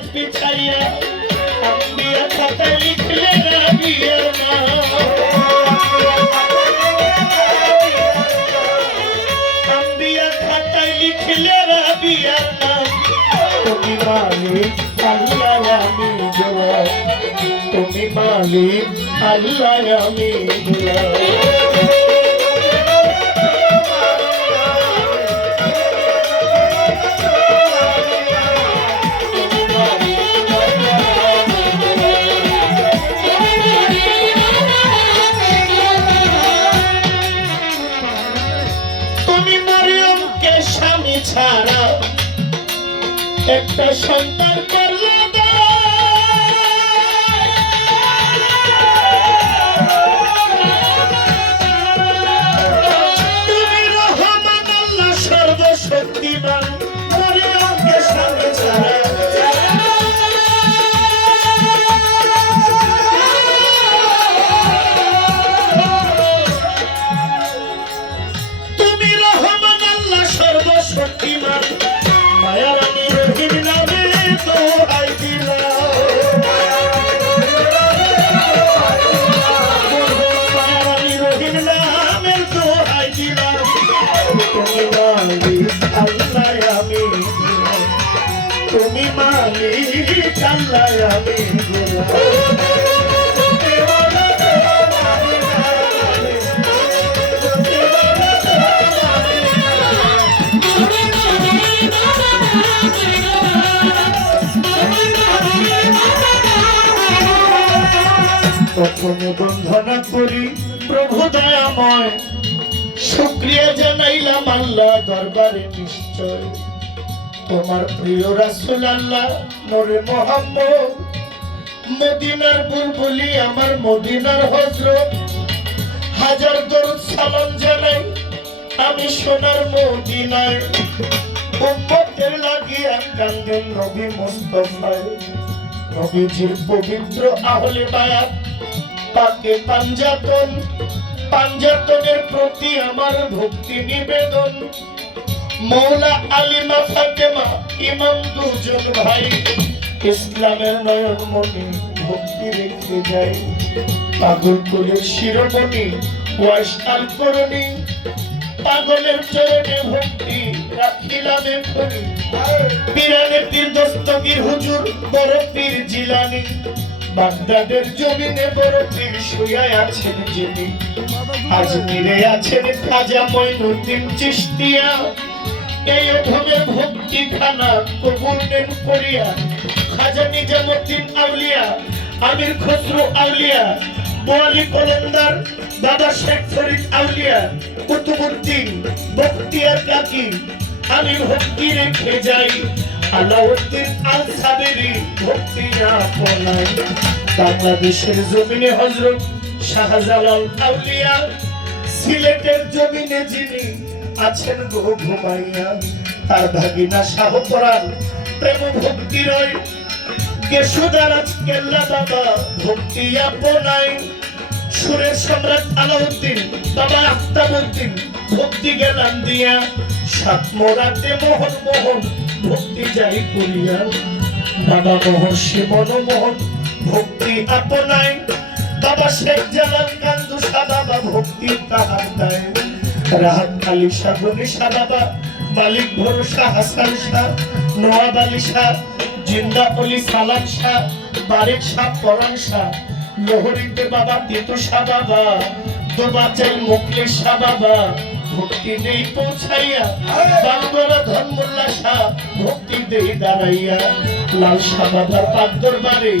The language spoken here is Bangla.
কাজ পিছাইয়া আম্বিয়া খাতায় লিখলে রাবিয়ার নাম আম্বিয়া খাতায় লিখলে রাবিয়ার নাম তুমি মালিক আল্লাহ আমি গোলাম তুমি মালিক আল্লাহ আমি গোলাম ছাড়া একটা সন্তান করলে তুমি রহমান আল্লাহ সর্বশক্তিমান মরিয়মকে স্বামী ছাড়া শক্তিমান মায়া রানী রহিম নামে দোহাই দিলাম মায়া রানী রহিম নামে দোহাই দিলাম তুমি মালিক আল্লাহ আমি তুমি মালিক আল্লাহ আমি প্রথমে বন্ধনা করি প্রভু দয়াময় শুকরিয়া জানাইলাম আল্লাহ দরবারে নিশ্চয় তোমার প্রিয় রাসূল আল্লাহ নূরে মুহাম্মদ মদিনার বুলবুলি আমার মদিনার হযরত হাজার দরুদ সালাম জানাই আমি সোনার মদিনায় উম্মতের লাগিয়া কান্দেন নবী মুস্তাফায় নবীজির পবিত্র আহলে বায়াত পাকে পাঞ্জাতনের প্রতি আমার ভক্তি নিবেদন মৌলা আলিমা ফাতেমা ইমাম দুজন ভাই ইসলামের নয়নমণি ভক্তি রেখে যায় পাগল কুলের শিরোমণি ওয়াইস আল করণী পাগলের চরণে ভক্তি রাখিলাম এখনি পীরানের পীর দস্তগীর হুজুর বড় পীর জিলানী বাগদাদের জমিনে বড় পীর শুয়ে আছেন যিনি আজমিরে আছেন খাজা মঈনুদ্দিন চিশতিয়া এই অধমের ভক্তি খানা কবুল নেন করিয়া খাজা নিজামুদ্দিন আউলিয়া আমির খসরু আউলিয়া বোয়ালি কলন্দার বাবা শেখ ফরিদ আউলিয়া কুতুবউদ্দিন বখতিয়ার কাকি আমি ভক্তি রেখে যাই আলাউদ্দিন আল সাবেরি ভক্তি আপনাই বাংলাদেশের জমিনে হযরত শাহজালাল আউলিয়া সিলেটের জমিনে যিনি আছেন গো ঘুমাইয়া তার ভাগিনা শাহপরাণ প্রেম ভক্তি রয় কেশুদারাজ কেল্লা বাবা ভক্তি আপনাই সুরের সম্রাট আলাউদ্দিন বাবা আখতারউদ্দিন ভক্তি জ্ঞান দিয়া সাত মোরাতে মোহন মোহন ভক্তি যাই করিয়া বাবা মহর্ষি মনমোহন ভক্তি আপনাই বাবা শেখ জালাল কান্দুসা বাবা ভক্তি তাহার দেয় রাহাত আলী শাহ গনিশা বাবা মালিক ভরসা হাসান শাহ নওয়াব আলী শাহ জিন্দা অলি সালাম শাহ বারেক শাহ পরান শাহ লোহরিতে বাবা তিতু শাহ বাবা দোবাচাই মুখলেশ শাহ বাবা ভক্তি নেই পৌঁছাইয়া বাংলা ধর্মোল্লা শাহ ভক্তি দেই দাঁড়াইয়া লাল শাহ বাবার পাক দরবারে